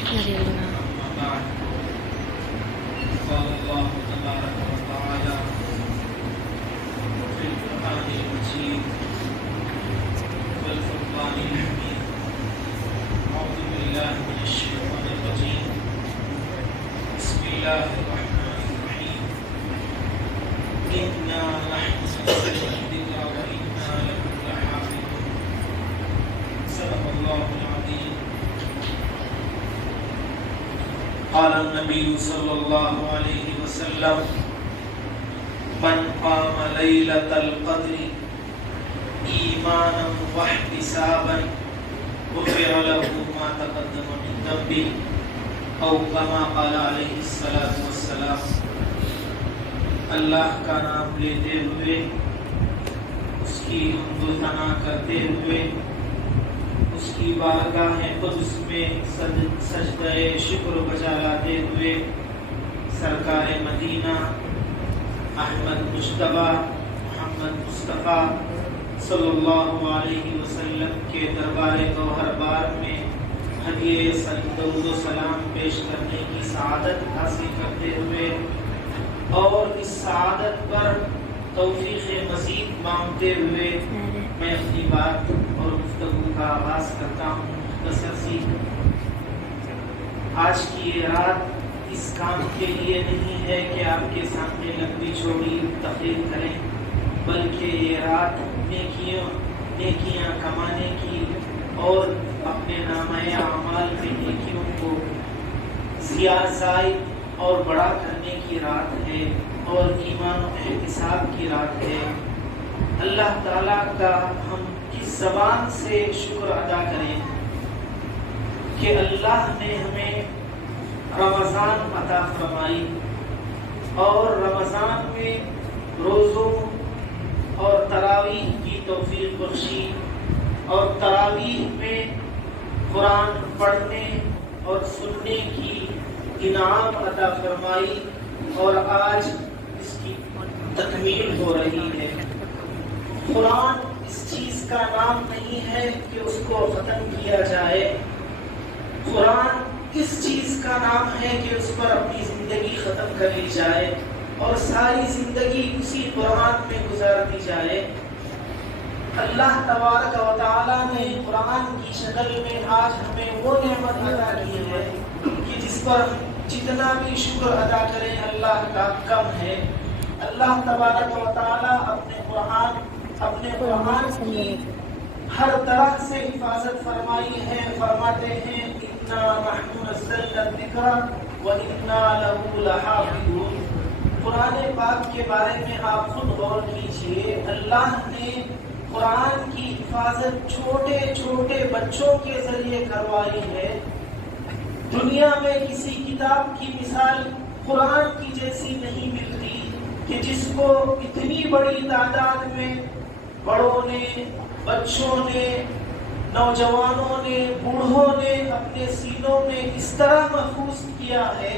أما بعد قال الله تبارك وتعالى في القرآن المجيد والفرقان الحميد أعوذ بالله من الشيطان الرجيم بسم الله الرحمن الرحيم إنا نحن نزلنا الذكر وإنا له لحافظون صدق الله العظيم. قال النبي صلى الله عليه وسلم من قام ليلة القدر إيمانا واحتسابا غفر له ما تقدم من ذنبه أو كما قال عليه الصلاة والسلام. اللہ کا نام لیتے ہوئے، اس کی حمد و ثنا کرتے ہوئے، اس کی بارگاہ قدس میں سجدہ شکر بجا لاتے ہوئے سرکار مدینہ احمد مجتبی محمد مصطفیٰ صلی اللہ علیہ وسلم کے دربار گوہر بار میں ہدیہ درود و سلام پیش کرنے کی سعادت حاصل کرتے ہوئے اور اس سعادت پر توفیق مزید مانگتے ہوئے میں اپنی بات اور گفتگو کا آغاز کرتا ہوں. مختصر سی آج کی یہ رات اس کام کے لیے نہیں ہے کہ آپ کے سامنے لمبی چوڑی تقریر کریں، بلکہ یہ رات نیکیاں کمانے کی اور اپنے نامہ اعمال کے نیکیوں کو زائد اور بڑا کرنے کی رات ہے اور ایمان و احتساب کی رات ہے. اللہ تعالیٰ کا ہم کس زبان سے شکر ادا کریں کہ اللہ نے ہمیں رمضان عطا فرمائی اور رمضان میں روزوں اور تراویح کی توفیق بخشی اور تراویح میں قرآن پڑھنے اور سننے کی انعام عطا فرمائی اور آج اس کی تکمیل ہو رہی ہے. قرآن اس چیز کا نام نہیں ہے کہ اس کو ختم کیا جائے. قرآن اس چیز کا نام ہے کہ اس پر اپنی زندگی ختم کر لی جائے اور ساری زندگی اسی قرآن میں گزار دی جائے. اللہ تبارک و تعالیٰ نے قرآن کی شکل میں آج ہمیں وہ نعمت عطا کی ہے کہ جس پر جتنا بھی شکر ادا کریں اللہ کا کم ہے. اللہ تبارک و تعالیٰ اپنے قرآن کی ہر طرح سے حفاظت فرمائی ہے. فرماتے ہیں انا نحن نزلنا الذکر وانا له لحافظون. قرآن پاک کے بارے میں آپ خود غور کیجئے. اللہ نے قرآن کی حفاظت چھوٹے چھوٹے بچوں کے ذریعے کروائی ہے. دنیا میں کسی کتاب کی مثال قرآن کی جیسی نہیں ملتی کہ جس کو اتنی بڑی تعداد میں بڑوں نے، بچوں نے، نوجوانوں نے، بوڑھوں نے اپنے سینوں میں اس طرح محفوظ کیا ہے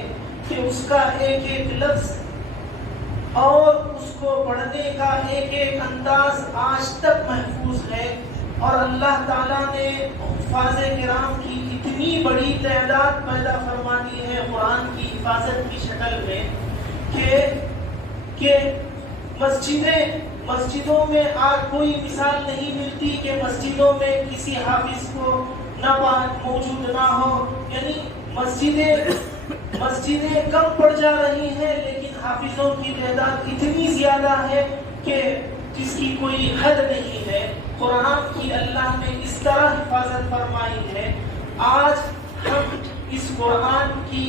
کہ اس کا ایک ایک لفظ اور اس کو پڑھنے کا ایک ایک انداز آج تک محفوظ ہے. اور اللہ تعالیٰ نے حفاظ کرام کی اتنی بڑی تعداد پیدا فرمانی ہے قرآن کی حفاظت کی شکل میں کہ مسجدوں میں آج کوئی مثال نہیں ملتی کہ مسجدوں میں کسی حافظ کو نہ موجود نہ ہو. یعنی مسجدیں کم پڑ جا رہی ہیں لیکن حافظوں کی تعداد اتنی زیادہ ہے کہ جس کی کوئی حد نہیں ہے. قرآن کی اللہ نے اس طرح حفاظت فرمائی ہے. آج ہم اس قرآن کی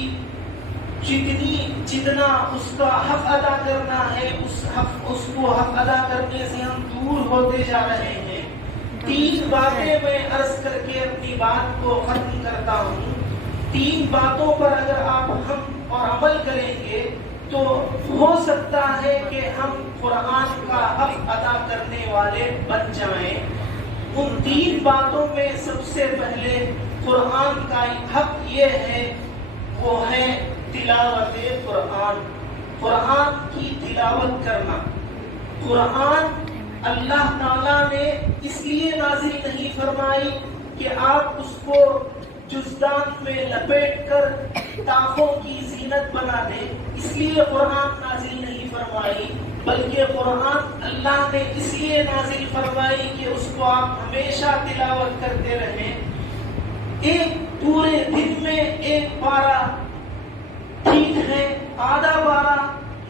جتنا اس کا حق ادا کرنا ہے اس کو حق ادا کرنے سے ہم دور ہوتے جا رہے ہیں. 3 باتیں میں عرض کر کے اپنی بات کو ختم کرتا ہوں. 3 باتوں پر اگر ہم اور عمل کریں گے تو ہو سکتا ہے کہ ہم قرآن کا حق ادا کرنے والے بن جائیں. ان 3 باتوں میں سب سے پہلے قرآن کا حق یہ ہے، وہ ہے تلاوت قرآن. قرآن کی تلاوت کرنا. قرآن اللہ تعالیٰ نے اس لیے نازل نہیں فرمائی کہ آپ اس کو جزدان میں لپیٹ کر تاخوں کی زینت بنا دے، اس لیے قرآن نازل نہیں فرمائی، بلکہ قرآن اللہ نے اس لیے نازل فرمائی کہ اس کو آپ ہمیشہ تلاوت کرتے رہیں۔ ایک پورے دن میں ایک پارہ ٹھیک ہے، آدھا پارہ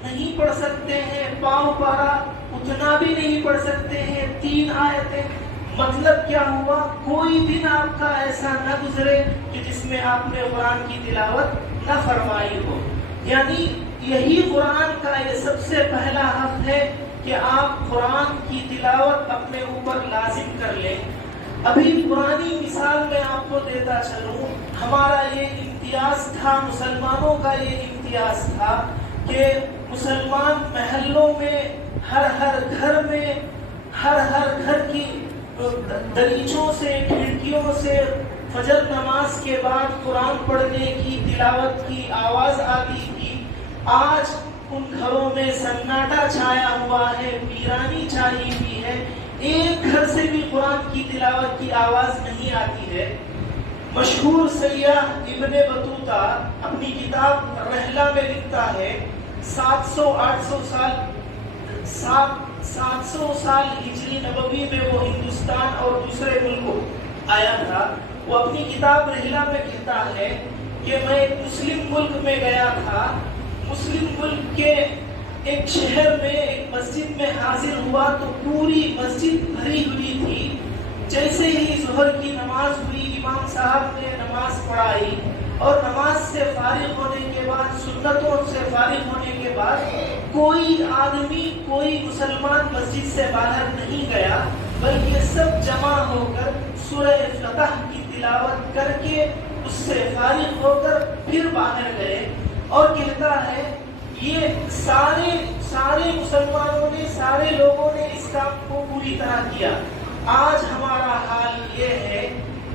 نہیں پڑھ سکتے ہیں، پاؤ پارہ اتنا بھی نہیں پڑھ سکتے ہیں، 3 آیتیں۔ مطلب کیا ہوا؟ کوئی دن آپ کا ایسا نہ گزرے کہ جس میں آپ نے قرآن کی تلاوت نہ فرمائی ہو۔ یعنی یہی قرآن کا یہ سب سے پہلا حق ہے کہ آپ قرآن کی تلاوت اپنے اوپر لازم کر لیں۔ ابھی پرانی مثال میں آپ کو دیتا چلوں، ہمارا یہ امتیاز تھا، مسلمانوں کا یہ امتیاز تھا کہ مسلمان محلوں میں ہر گھر میں ہر گھر کی دریچوں سے، کھڑکیوں سے فجر نماز کے بعد قرآن پڑھنے کی، تلاوت کی آواز آتی تھی۔ آج ان گھروں میں سناٹا چھایا ہوا ہے، ویرانی چھائی ہوئی ہے، ایک گھر سے بھی قرآن کی تلاوت کی آواز نہیں آتی ہے۔ مشہور سیاح ابن بطوطہ اپنی کتاب رحلہ میں لکھتا ہے 700 سال ہجری نبوی میں وہ ہندوستان اور دوسرے ملکوں آیا تھا۔ وہ اپنی کتاب رحلہ میں کہتا ہے کہ میں ایک مسلم ملک میں گیا تھا، مسلم ملک کے ایک شہر میں ایک مسجد میں حاضر ہوا تو پوری مسجد بھری ہوئی تھی۔ جیسے ہی ظہر کی نماز ہوئی، امام صاحب نے نماز پڑھائی اور نماز سے فارغ ہونے کے بعد، سنتوں سے فارغ ہونے کے بعد کوئی آدمی، کوئی مسلمان مسجد سے باہر نہیں گیا، بلکہ سب جمع ہو کر سورہ فتح کی تلاوت کر کے اس سے فارغ ہو کر پھر باہر گئے۔ اور کہتا ہے یہ سارے مسلمانوں نے، سارے لوگوں نے اس کام کو پوری طرح کیا۔ آج ہمارا حال یہ ہے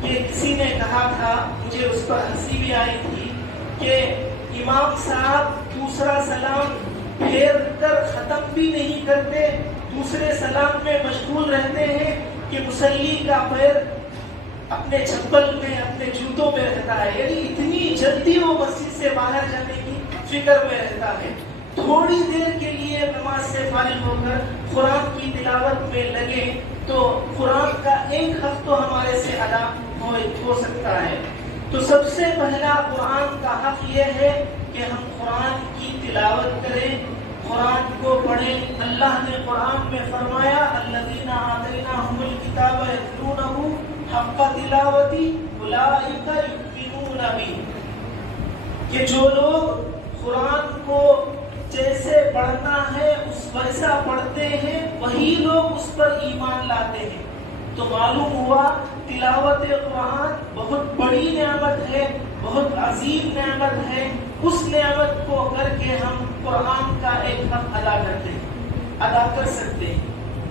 کہ کسی نے کہا تھا، مجھے اس پر ہنسی بھی آئی تھی، کہ امام صاحب دوسرا سلام پھیر کر ختم بھی نہیں کرتے، دوسرے سلام میں مشغول رہتے ہیں کہ مصلی کا پیر اپنے چپل میں، اپنے جوتوں میں رہتا ہے۔ یعنی اتنی جلدی وہ مسجد سے باہر جانے کی فکر میں رہتا ہے۔ تھوڑی دیر کے لیے نماز سے فارغ ہو کر قرآن کی تلاوت میں لگے تو قرآن کا ایک حق تو ہمارے سے ادا ہو سکتا ہے۔ تو سب سے پہلا قرآن کا حق یہ ہے کہ ہم قرآن کی تلاوت کریں، قرآن کو پڑھیں۔ اللہ نے قرآن میں فرمایا الذین آتیناہم الکتاب یتلونہ حق تلاوتی اولئک یؤمنون بہ، کہ جو لوگ قرآن کو جیسے پڑھنا ہے اس ویسا پڑھتے ہیں، وہی لوگ اس پر ایمان لاتے ہیں۔ تو معلوم ہوا تلاوت قرآن بہت بڑی نعمت ہے، بہت عظیم نعمت ہے۔ اس نعمت کو کر کے ہم قرآن کا ایک حق ادا کر سکتے ہیں۔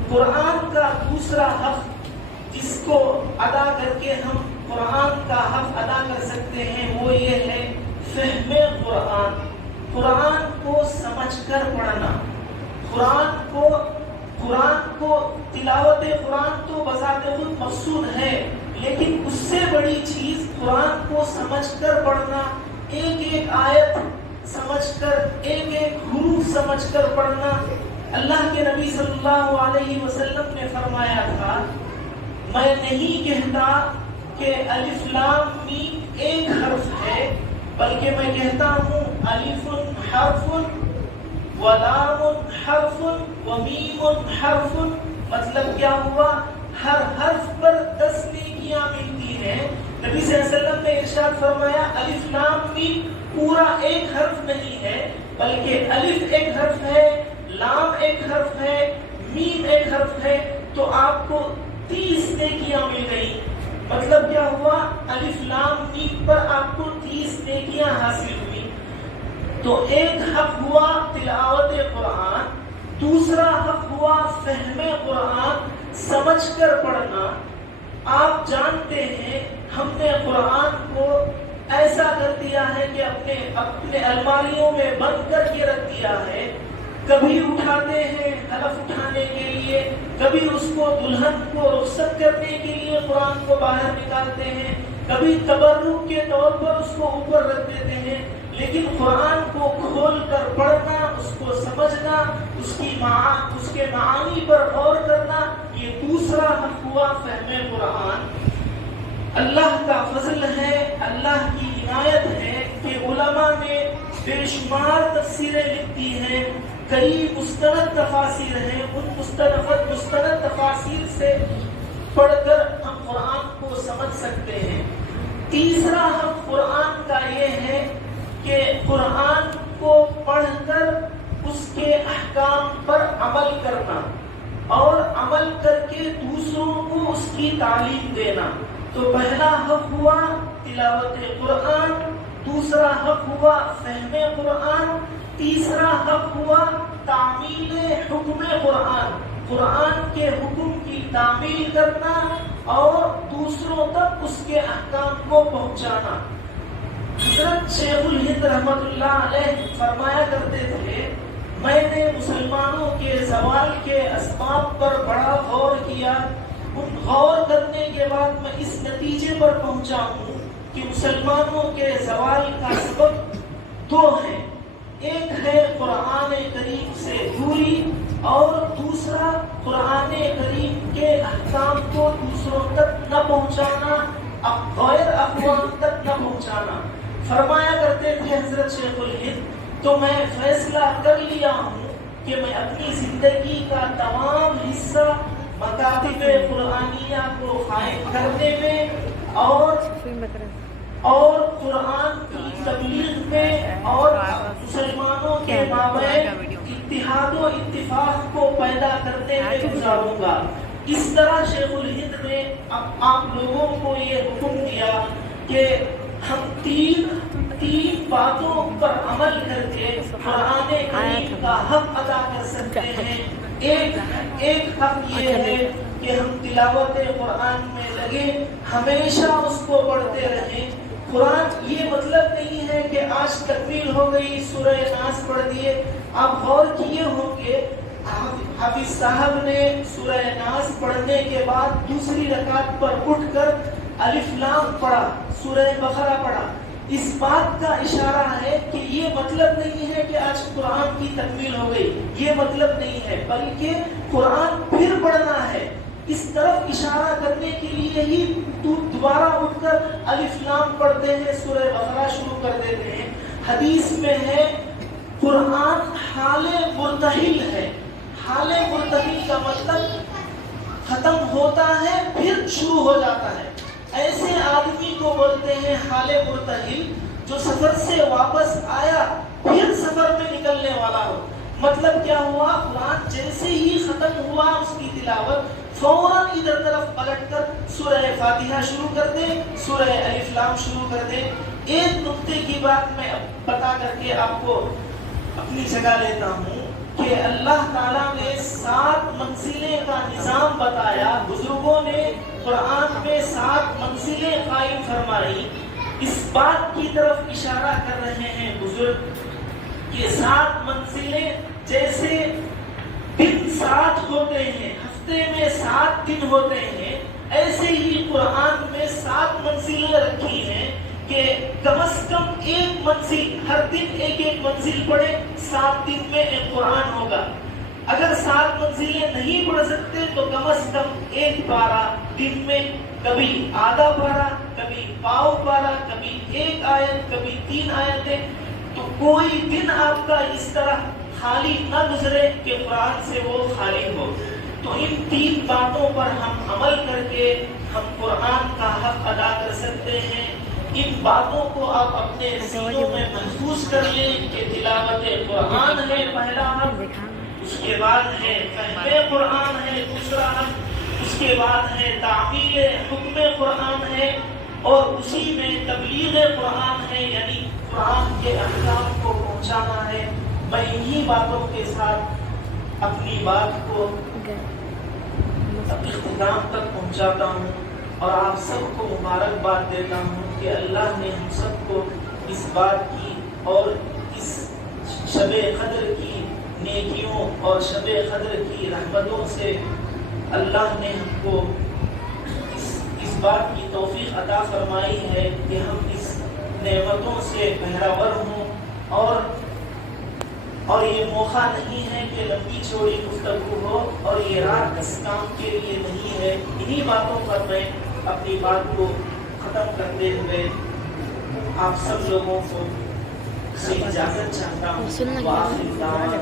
قرآن کا دوسرا حق جس کو ادا کر کے ہم قرآن کا حق ادا کر سکتے ہیں وہ یہ ہے فہم قرآن، قرآن کو سمجھ کر پڑھنا۔ قرآن کو تلاوت قرآن تو بذات خود مقصود ہے، لیکن اس سے بڑی چیز قرآن کو سمجھ کر پڑھنا، ایک ایک آیت سمجھ کر، ایک ایک حروف سمجھ کر پڑھنا۔ اللہ کے نبی صلی اللہ علیہ وسلم نے فرمایا تھا، میں نہیں کہتا کہ الف لام میم ایک حرف ہے، بلکہ میں کہتا ہوں الف حرف ولام حرف ومیم حرف۔ مطلب کیا ہوا؟ ہر حرف پر 10 نیکیاں ملتی ہیں۔ نبی صلی اللہ علیہ وسلم نے ارشاد فرمایا الف لام میم پورا ایک حرف نہیں ہے، بلکہ الف ایک حرف ہے، لام ایک حرف ہے، میم ایک حرف ہے، تو آپ کو 30 نیکیاں مل گئی۔ مطلب کیا ہوا؟ الف لام میم پر آپ کو 30 نیکیاں حاصل ہوئی۔ تو ایک حق ہوا تلاوت قرآن، دوسرا حق ہوا فہم قرآن، سمجھ کر پڑھنا۔ آپ جانتے ہیں ہم نے قرآن کو ایسا کر دیا ہے کہ اپنے الماریوں میں بند کر کے رکھ دیا ہے۔ کبھی اٹھاتے ہیں حلف اٹھانے کے لیے، کبھی اس کو دلہن کو رخصت کرنے کے لیے قرآن کو باہر نکالتے ہیں، کبھی تبرک کے طور پر اس کو اوپر رکھ دیتے ہیں، لیکن قرآن کو کھول کر پڑھنا، اس کو سمجھنا، اس کے معانی پر غور کرنا، یہ دوسرا حق ہوا فہم قرآن۔ اللہ کا فضل ہے، اللہ کی عنایت ہے کہ علماء نے بے شمار تفسیریں لکھی ہیں، کئی مستند تفاسیر ہیں، ان مستند تفاسیر سے پڑھ کر ہم قرآن کو سمجھ سکتے ہیں۔ تیسرا حق قرآن کا یہ ہے کہ قرآن کو پڑھ کر اس کے احکام پر عمل کرنا اور عمل کر کے دوسروں کو اس کی تعلیم دینا۔ تو پہلا حق ہوا تلاوت قرآن، دوسرا حق ہوا فہم قرآن، تیسرا حق ہوا تعمیل حکم قرآن، قرآن کے حکم کی تعمیل کرنا اور دوسروں تک اس کے احکام کو پہنچانا۔ حضرت شیخ الہند رحمۃ اللہ علیہ فرمایا کرتے تھے، میں نے مسلمانوں کے زوال کے اسباب پر بڑا غور کیا، ان غور کرنے کے بعد میں اس نتیجے پر پہنچا ہوں کہ مسلمانوں کے زوال کا سبب دو ہیں، ایک ہے قرآن کریم سے دوری اور دوسرا قرآن کریم کے احکام کو دوسروں تک نہ پہنچانا، غیر اقوام تک نہ پہنچانا۔ فرمایا کرتے تھے حضرت شیخ الہند، تو میں فیصلہ کر لیا ہوں کہ میں اپنی زندگی کا تمام حصہ مکاتب قرآنیہ کو قائم کرنے میں اور قرآن کی تبلیغ میں اور مسلمانوں کے مابین اتحاد و اتفاق کو پیدا کرنے میں گزاروں گا۔ اس طرح شیخ الہند نے آپ لوگوں کو یہ حکم دیا کہ ہم تین باتوں پر عمل کر کے قرآن کریم کا حق ادا کر سکتے ہیں۔ ایک حق یہ ہے کہ ہم تلاوت قرآن میں لگے، ہمیشہ اس کو پڑھتے رہیں۔ قرآن یہ مطلب نہیں ہے کہ آج تکمیل ہو گئی سورہ ناس پڑھ دیے۔ آپ غور کیے ہوں گے حافظ صاحب نے سورہ ناس پڑھنے کے بعد دوسری رکعت پر اٹھ کر الف لام پڑھا، سورہ بقرہ پڑھا۔ اس بات کا اشارہ ہے کہ یہ مطلب نہیں ہے کہ آج قرآن کی تکمیل ہو گئی، یہ مطلب نہیں ہے، بلکہ قرآن پھر پڑھنا ہے۔ اس طرف اشارہ کرنے کے لیے ہی دوبارہ اٹھ کر الف لام پڑھتے ہیں، سورہ بقرہ شروع کر دیتے ہیں۔ حدیث میں ہے قرآن حال مرتحل ہے۔ حال مرتحل کا مطلب ختم ہوتا ہے پھر شروع ہو جاتا ہے۔ ایسے آدمی کو بولتے ہیں حال مرتحل جو سفر سے واپس آیا پھر سفر میں نکلنے والا ہو۔ مطلب کیا ہوا؟ قرآن جیسے ہی ختم ہوا اس کی تلاوت فوراً ادھر طرف پلٹ کر سورہ فاتحہ شروع کر دے، سورہ الف لام شروع کر دے۔ ایک نقطے کی بات میں بتا کر کے آپ کو اپنی جگہ لیتا ہوں کہ اللہ تعالیٰ نے 7 منزلیں کا نظام بتایا، بزرگوں نے قرآن میں 7 منزلیں قائم فرمائی۔ اس بات کی طرف اشارہ کر رہے ہیں بزرگ کہ 7 منزلیں جیسے دن 7 ہوتے ہیں، ہفتے میں 7 دن ہوتے ہیں، ایسے ہی قرآن میں 7 منزلیں رکھی ہیں کہ کم از کم ایک منزل، ہر دن ایک منزل پڑھے، 7 دن میں ایک قرآن ہوگا۔ اگر 7 منزلیں نہیں پڑھ سکتے تو کم از کم ایک پارہ دن میں، کبھی آدھا پارہ، کبھی پاؤ پارہ، کبھی ایک آیت، کبھی 3 آیتیں۔ تو کوئی دن آپ کا اس طرح خالی نہ گزرے کہ قرآن سے وہ خالی ہو۔ تو ان 3 باتوں پر ہم عمل کر کے ہم قرآن کا حق ادا کر سکتے ہیں۔ ان باتوں کو آپ اپنے سینوں میں محفوظ کر لیں کہ تلاوت قرآن ہے پہلا حق، اس کے بعد ہے فہم قرآن ہے دوسرا حق، اس کے بعد ہے تعمیل حکم قرآن ہے، اور اسی میں تبلیغ قرآن ہے، یعنی قرآن کے احکام کو پہنچانا ہے۔ میں انہی باتوں کے ساتھ اپنی بات کو اختتام تک پہنچاتا ہوں اور آپ سب کو مبارکباد دیتا ہوں کہ اللہ نے ہم سب کو اس بات کی اور اس شب قدر کی نیکیوں اور شب قدر کی رحمتوں سے اللہ نے ہم کو اس بات کی توفیق عطا فرمائی ہے کہ ہم اس نعمتوں سے بہرور ہوں، اور یہ موقع نہیں ہے کہ لمبی چوڑی گفتگو ہو، اور یہ رات اس کام کے لیے نہیں ہے۔ انہی باتوں پر میں اپنی بات کو ختم کرتے ہوئے آپ سب لوگوں کو سے اجازت چاہتا ہوں۔ وآخر دعوانا